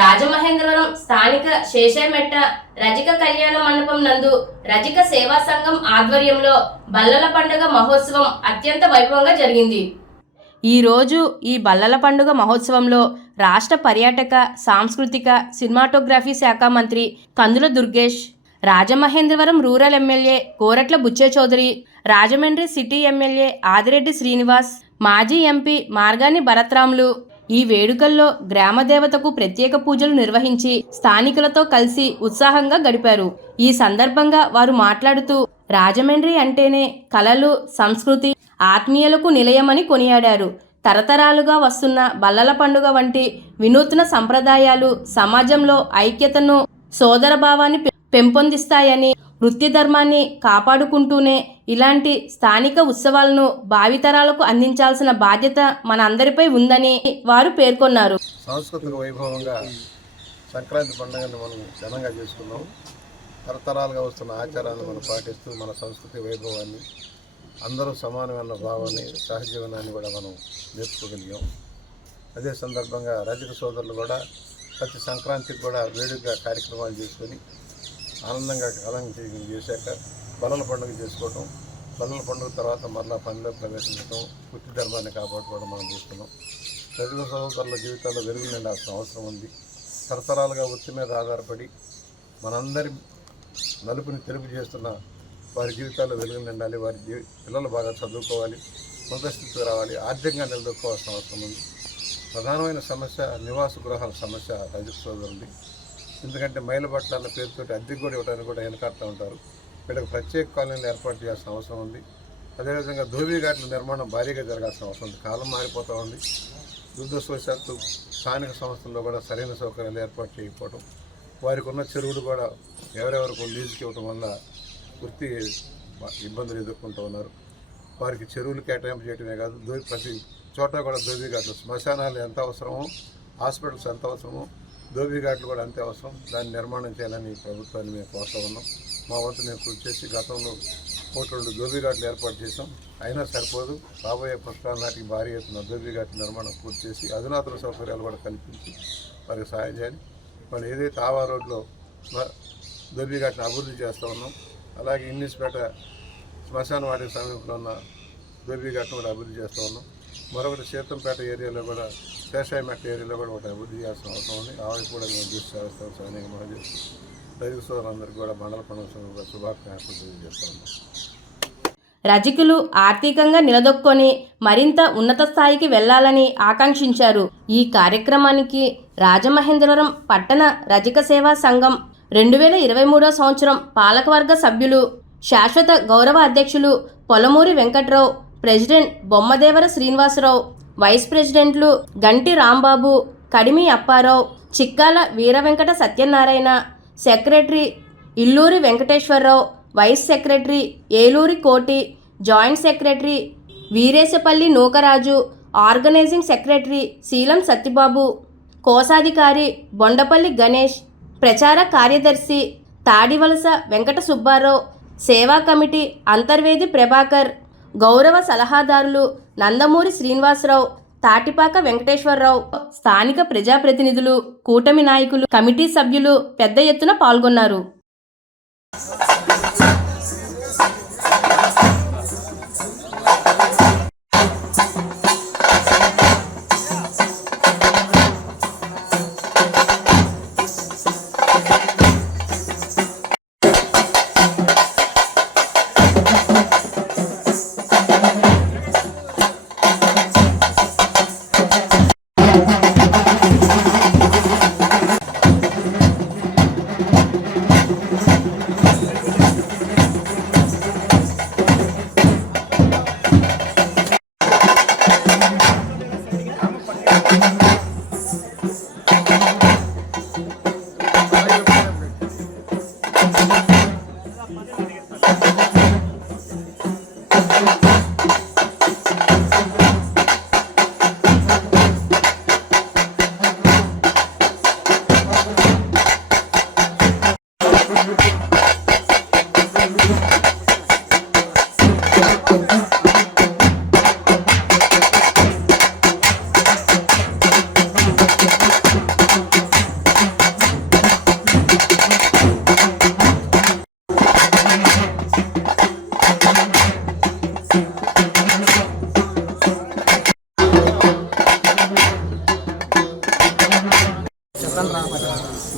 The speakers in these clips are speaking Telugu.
రాజమహేంద్రవరం స్థానిక శేషమెట్ట రజిక కళ్యాణ మండపం నందు రజిక సేవా సంఘం ఆధ్వర్యంలో బల్లల పండుగ మహోత్సవం అత్యంత వైభవంగా జరిగింది. ఈరోజు ఈ బల్లల పండుగ మహోత్సవంలో రాష్ట్ర పర్యాటక, సాంస్కృతిక, సినిమాటోగ్రఫీ శాఖ మంత్రి Kandula Durgesh, Rajamahendravaram rural MLA Koratla Butche Chowdary, Rajahmundry city MLA Adireddy Srinivas, మాజీ ఎంపీ మార్గాని భరత్రాములు ఈ వేడుకల్లో గ్రామదేవతకు ప్రత్యేక పూజలు నిర్వహించి స్థానికులతో కలిసి ఉత్సాహంగా గడిపారు. ఈ సందర్భంగా వారు మాట్లాడుతూ రాజమండ్రి అంటేనే కళలు, సంస్కృతి, ఆత్మీయులకు నిలయమని కొనియాడారు. తరతరాలుగా వస్తున్న బల్లల పండుగ వంటి వినూత్న సంప్రదాయాలు సమాజంలో ఐక్యతను, సోదరభావాన్ని పెంపొందిస్తాయని, వృత్తి ధర్మాన్ని కాపాడుకుంటూనే ఇలాంటి స్థానిక ఉత్సవాలను భావితరాలకు అందించాల్సిన బాధ్యత మన అందరిపై ఉందని వారు పేర్కొన్నారు. సాంస్కృతిక వైభవంగా సంక్రాంతి పండుగను మనం ఘనంగా చేసుకున్నాం. తరతరాలుగా వస్తున్న ఆచారాలను మనం పాటిస్తూ మన సంస్కృతి వైభవాన్ని, అందరూ సమానమైన భావాన్ని, సహజీవనాన్ని కూడా మనం నేర్చుకోగలిగాం. అదే సందర్భంగా రజక సోదరులు కూడా ప్రతి సంక్రాంతికి కూడా వేడుకగా కార్యక్రమాలు చేసుకొని ఆనందంగా కాలం చేశాక బల్లల పండుగ చేసుకోవటం, బల్లల పండుగ తర్వాత మరలా పనిలో ప్రవేశించడం, వృత్తి ధర్మాన్ని కాపాడుకోవడం మనం చూస్తున్నాం. రజక సోదరుల జీవితాల్లో వెలుగు నిండాల్సిన అవసరం ఉంది. తరతరాలుగా వృత్తి మీద ఆధారపడి మనందరి నలుపుని తెలుపు చేస్తున్న వారి జీవితాల్లో వెలుగు నిండాలి. వారి పిల్లలు బాగా చదువుకోవాలి, సొంత స్థితికి రావాలి, ఆర్థికంగా నిలదొక్కోవాల్సిన అవసరం ఉంది. ప్రధానమైన సమస్య నివాస గృహాల సమస్య రజక సోదరులది. ఎందుకంటే మైలబట్ల అన్న పేరుతో అద్దెకు కూడా ఇవ్వడానికి కూడా వెనకాడుతూ ఉంటారు. వీళ్ళకి ప్రత్యేక కాలనీలు ఏర్పాటు చేయాల్సిన అవసరం ఉంది. అదేవిధంగా ధోబీఘాట్ల నిర్మాణం భారీగా జరగాల్సిన అవసరం ఉంది. కాలం మారిపోతూ ఉంది. దురదృష్టవశాత్తు స్థానిక సంస్థల్లో కూడా సరైన సౌకర్యాలు ఏర్పాటు చేయకపోవడం, వారికి ఉన్న చెరువులు కూడా ఎవరెవరికి లీజుకి ఇవ్వడం వల్ల వృత్తి ఇబ్బందులు ఎదుర్కొంటూ ఉన్నారు. వారికి చెరువులు కేటాయింపు చేయడమే కాదు, ప్రతి చోట కూడా ధోబీఘాట్లు, శ్మశానాలు ఎంత అవసరమో, హాస్పిటల్స్ ఎంత అవసరమో, ధోబీఘాట్లు కూడా అంతే అవసరం. దాన్ని నిర్మాణం చేయాలని ప్రభుత్వాన్ని మేము కోరుతూ ఉన్నాం. మా వంతు మేము కృషి చేసి గతంలో 1-2 ధోబీఘాట్లు ఏర్పాటు చేసాం. అయినా సరిపోదు. రాబోయే పుష్కరాల నాటికి భారీ ఎత్తున ధోబీఘాట్ల నిర్మాణం పూర్తి చేసి అధునాతన సౌకర్యాలు కూడా కల్పించి వారికి సహాయం చేయాలి. వాళ్ళు ఏదైతే ఆవా రోడ్లో ధోబీఘాట్ని అభివృద్ధి చేస్తూ ఉన్నాం, అలాగే ఇన్నిస్పేట శ్మశాన వాటి సమీపంలో ఉన్న ధోబీఘాట్ను కూడా అభివృద్ధి చేస్తూ ఉన్నాం. మరొకటి సీతంపేట ఏరియాలో కూడా, శేషాయమెట్ట ఏరియాలో కూడా ఒకటి అభివృద్ధి చేయాల్సిన అవసరం ఉంది. ఆవిడ కూడా మేము దృష్టి చేస్తాం. అనేక మనం చేస్తాం. రైతు సోదరులందరికీ కూడా మండల పండుగ శుభాకాంక్షలు తెలియజేస్తా ఉన్నాం. రజకులు ఆర్థికంగా నిలదొక్కొని మరింత ఉన్నత స్థాయికి వెళ్లాలని ఆకాంక్షించారు. ఈ కార్యక్రమానికి రాజమహేంద్రవరం పట్టణ రజక సేవా సంఘం 2023 సంవత్సరం పాలకవర్గ సభ్యులు, శాశ్వత గౌరవ అధ్యక్షులు పొలమూరి వెంకట్రావు, ప్రెసిడెంట్ బొమ్మదేవర శ్రీనివాసరావు, వైస్ ప్రెసిడెంట్లు Ganti Rambabu, Kadimi Apparao, Chikkala Veeravenkata Satyanarayana, secretary Illuri Venkateswararao, vice secretary Eluri Koti, joint secretary Veeresapalli Nookaraju, organising secretary Seelam Satyababu, కోశాధికారి బొండపల్లి గణేష్, ప్రచార కార్యదర్శి తాడివలస వెంకట సుబ్బారావు, సేవా కమిటీ అంతర్వేది ప్రభాకర్, గౌరవ సలహాదారులు నందమూరి శ్రీనివాసరావు, తాటిపాక వెంకటేశ్వరరావు, స్థానిక ప్రజాప్రతినిధులు, కూటమి నాయకులు, కమిటీ సభ్యులు పెద్ద ఎత్తున పాల్గొన్నారు.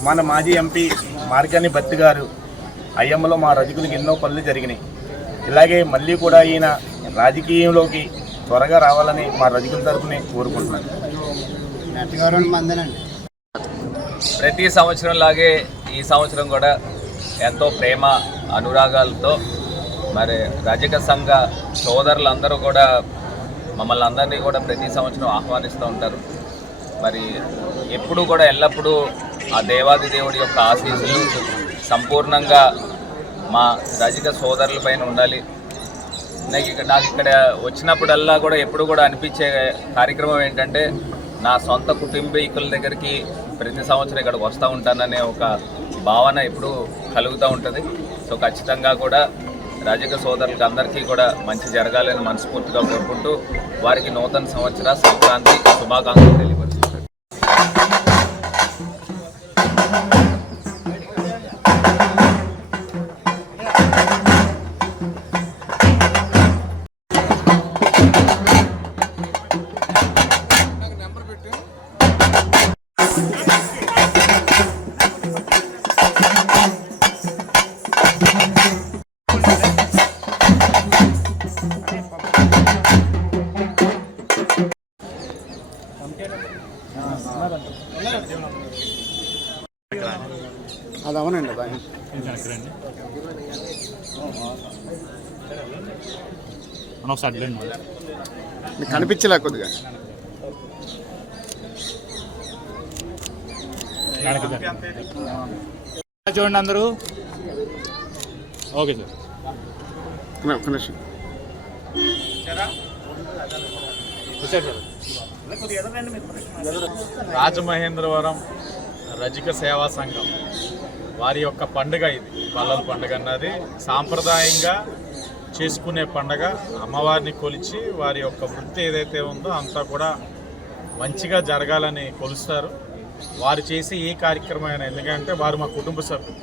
మన మాజీ ఎంపీ మార్గాని భర్తీ గారు అయ్యమ్మలో మా రజకులకు ఎన్నో పనులు జరిగినాయి. ఇలాగే మళ్ళీ కూడా ఈయన రాజకీయంలోకి త్వరగా రావాలని మా రజకుల తరఫునే కోరుకుంటున్నాను. ప్రతి సంవత్సరం లాగే ఈ సంవత్సరం కూడా ఎంతో ప్రేమ అనురాగాలతో మరి రజక సంఘ సోదరులందరూ కూడా మమ్మల్ని అందరినీ కూడా ప్రతి సంవత్సరం ఆహ్వానిస్తూ ఉంటారు. మరి ఎప్పుడూ కూడా ఎల్లప్పుడూ ఆ దేవాది దేవుడి యొక్క ఆశీస్సులు సంపూర్ణంగా మా రజక సోదరుల పైన ఉండాలి. నాకు ఇక్కడ వచ్చినప్పుడల్లా కూడా ఎప్పుడు కూడా అనిపించే కార్యక్రమం ఏంటంటే నా సొంత కుటుంబీకుల దగ్గరికి ప్రతి సంవత్సరం ఇక్కడికి వస్తూ ఉంటాననే ఒక భావన ఎప్పుడూ కలుగుతూ ఉంటుంది. సో ఖచ్చితంగా కూడా రజక సోదరులకు అందరికీ కూడా మంచి జరగాలని మనస్ఫూర్తిగా కోరుకుంటూ వారికి నూతన సంవత్సర సంక్రాంతి శుభాకాంక్షలు తెలియపరుస్తున్నారు. అది అవునండి. మీకు కనిపించలే కొద్దిగా. చూడండి అందరూ. Okay sir. ఒక్క నిమిషం. రాజమహేంద్రవరం రజక సేవా సంఘం వారి యొక్క పండుగ ఇది. బల్లల పండుగ అన్నది సాంప్రదాయంగా చేసుకునే పండుగ. అమ్మవారిని కొలిచి వారి యొక్క వృత్తి ఏదైతే ఉందో అంతా కూడా మంచిగా జరగాలని కొలుస్తారు. వారు చేసే ఏ కార్యక్రమం అయినా, ఎందుకంటే వారు మా కుటుంబ సభ్యులు,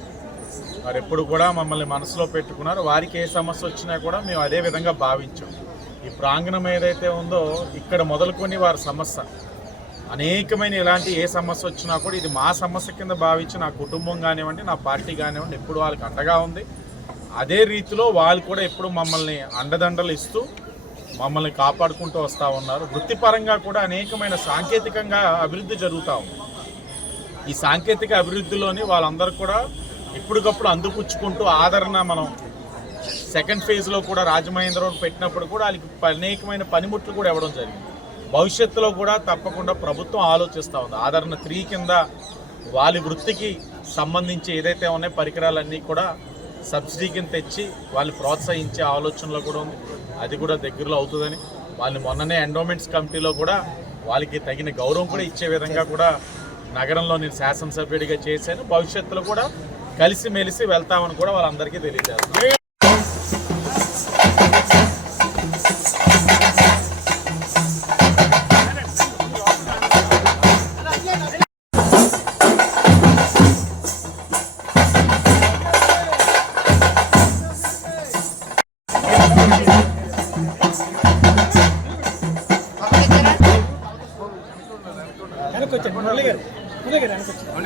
వారు ఎప్పుడు కూడా మమ్మల్ని మనసులో పెట్టుకున్నారు. వారికి ఏ సమస్య వచ్చినా కూడా మేము అదే విధంగా భావించాం. ఈ ప్రాంగణం ఏదైతే ఉందో ఇక్కడ మొదలుకొని వారి సమస్య అనేకమైన ఇలాంటి ఏ సమస్య వచ్చినా కూడా ఇది మా సమస్య కింద భావించి నా కుటుంబం కానివ్వండి, నా పార్టీ కానివ్వండి ఎప్పుడు వాళ్ళకి అండగా ఉంది. అదే రీతిలో వాళ్ళు కూడా ఎప్పుడు మమ్మల్ని అండదండలు ఇస్తూ మమ్మల్ని కాపాడుకుంటూ వస్తూ ఉన్నారు. వృత్తిపరంగా కూడా అనేకమైన సాంకేతికంగా అభివృద్ధి జరుగుతూ ఉంది. ఈ సాంకేతిక అభివృద్ధిలోని వాళ్ళందరూ కూడా ఎప్పటికప్పుడు అందిపుచ్చుకుంటూ ఆదరణ మనం సెకండ్ ఫేజ్లో కూడా రాజమహేంద్రవరం పెట్టినప్పుడు కూడా వాళ్ళకి అనేకమైన పనిముట్లు కూడా ఇవ్వడం జరిగింది. భవిష్యత్తులో కూడా తప్పకుండా ప్రభుత్వం ఆలోచిస్తూ ఉంది. ఆదరణ 3 కింద వాళ్ళ వృత్తికి సంబంధించి ఏదైతే ఉన్నాయో పరికరాలన్నీ కూడా సబ్సిడీ కింద తెచ్చి వాళ్ళు ప్రోత్సహించే ఆలోచనలో కూడా ఉంది. అది కూడా దగ్గరలో అవుతుందని వాళ్ళని మొన్ననే ఎండోమెంట్స్ కమిటీలో కూడా వాళ్ళకి తగిన గౌరవం కూడా ఇచ్చే విధంగా కూడా నగరంలో నేను శాసనసభ్యుడిగా చేశాను. భవిష్యత్తులో కూడా కలిసిమెలిసి వెళ్తామని కూడా వాళ్ళందరికీ తెలియజేస్తాను.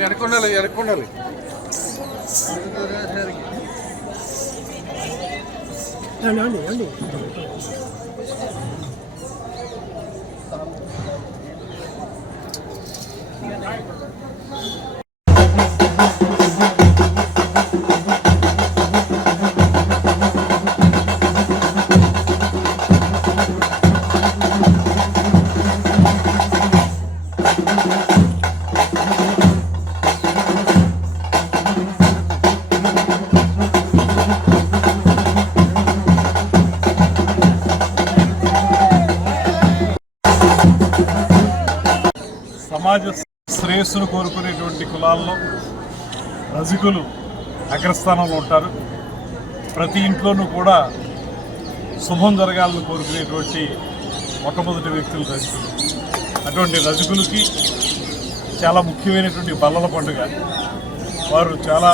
ఎనకొండాలి. సమాజ శ్రేయస్సును కోరుకునేటువంటి కులాల్లో రజకులు అగ్రస్థానంలో ఉంటారు. ప్రతి ఇంట్లోనూ కూడా శుభం జరగాలని కోరుకునేటువంటి మొట్టమొదటి వ్యక్తులు రజకులు. అటువంటి రజకులకి చాలా ముఖ్యమైనటువంటి బల్లల పండుగ. వారు చాలా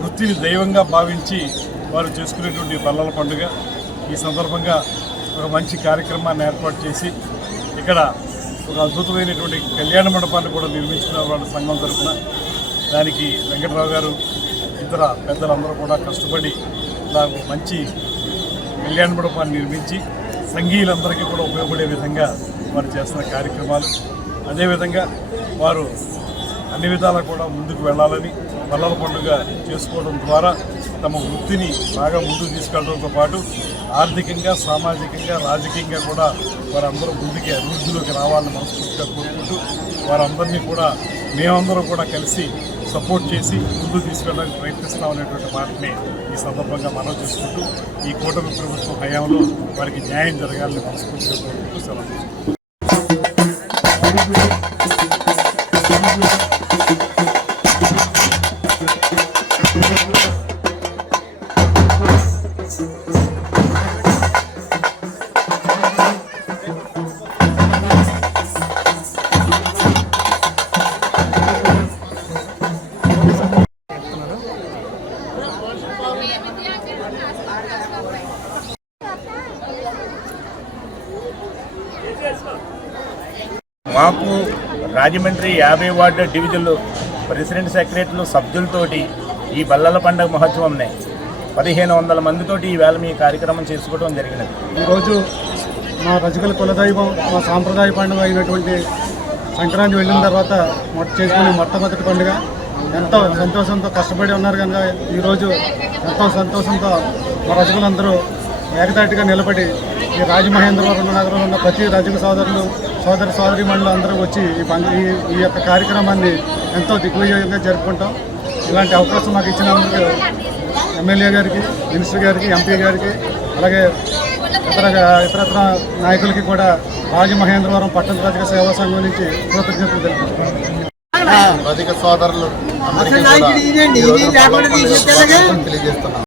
వృత్తిని దైవంగా భావించి వారు చేసుకునేటువంటి బల్లల పండుగ. ఈ సందర్భంగా ఒక మంచి కార్యక్రమాన్ని ఏర్పాటు చేసి ఇక్కడ ఒక అద్భుతమైనటువంటి కళ్యాణ మండపాన్ని కూడా నిర్మించిన వాళ్ళ సంఘం తరఫున దానికి వెంకటరావు గారు ఇతర పెద్దలందరూ కూడా కష్టపడి ఇలా మంచి కళ్యాణ మండపాన్ని నిర్మించి సంఘీయులందరికీ కూడా ఉపయోగపడే విధంగా వారు చేస్తున్న కార్యక్రమాలు. అదేవిధంగా వారు అన్ని విధాలా కూడా ముందుకు వెళ్ళాలని బల్లల పండుగ చేసుకోవడం ద్వారా తమ వృత్తిని బాగా ముందుకు తీసుకెళ్లడంతో పాటు ఆర్థికంగా, సామాజికంగా, రాజకీయంగా కూడా వారందరూ ముందుకి అభివృద్ధిలోకి రావాలని మనస్ఫూర్తిగా కోరుకుంటూ వారందరినీ కూడా మేమందరం కూడా కలిసి సపోర్ట్ చేసి ముందుకు తీసుకెళ్ళడానికి ప్రయత్నిస్తామనేటువంటి మాటని ఈ సందర్భంగా మనం చేసుకుంటూ ఈ కూటమి ప్రభుత్వం హయాంలో వారికి న్యాయం జరగాలని మనస్ఫూర్తిగా కోరుకుంటూ సెలవు. మాకు రాజమండ్రి 50 వార్డు డివిజన్లు ప్రెసిడెంట్, సెక్రటరీలు, సభ్యులతోటి ఈ బల్లల పండుగ మహోత్సవంని 1500 మందితోటి ఈవేళ మీ కార్యక్రమం చేసుకోవడం జరిగినది. ఈరోజు మా రజకుల కులదైవం, మా సాంప్రదాయ పండుగ అయినటువంటి సంక్రాంతి వెళ్ళిన తర్వాత చేసుకునే మొట్టమొదటి పండుగ. ఎంతో సంతోషంతో కష్టపడి ఉన్నారు కనుక ఈరోజు ఎంతో సంతోషంతో మా రజకులందరూ ఏకతాటిగా నిలబడి ఈ రాజమహేంద్రవరం నగరంలో ఉన్న ప్రతి రజక సోదరీమణులు అందరూ వచ్చి ఈ యొక్క కార్యక్రమాన్ని ఎంతో దిగ్విజయంగా జరుపుకుంటాం. ఇలాంటి అవకాశం మాకు ఇచ్చినందుకు ఎమ్మెల్యే గారికి, మినిస్టర్ గారికి, ఎంపీ గారికి, అలాగే ఇతరత్ర నాయకులకి కూడా రాజమహేంద్రవరం పట్టణ రజక సేవా సంఘం నుంచి కృతజ్ఞతలు తెలుపుతున్నాం. రజక సోదరులు అందరికీ కూడా తెలియజేస్తున్నాం.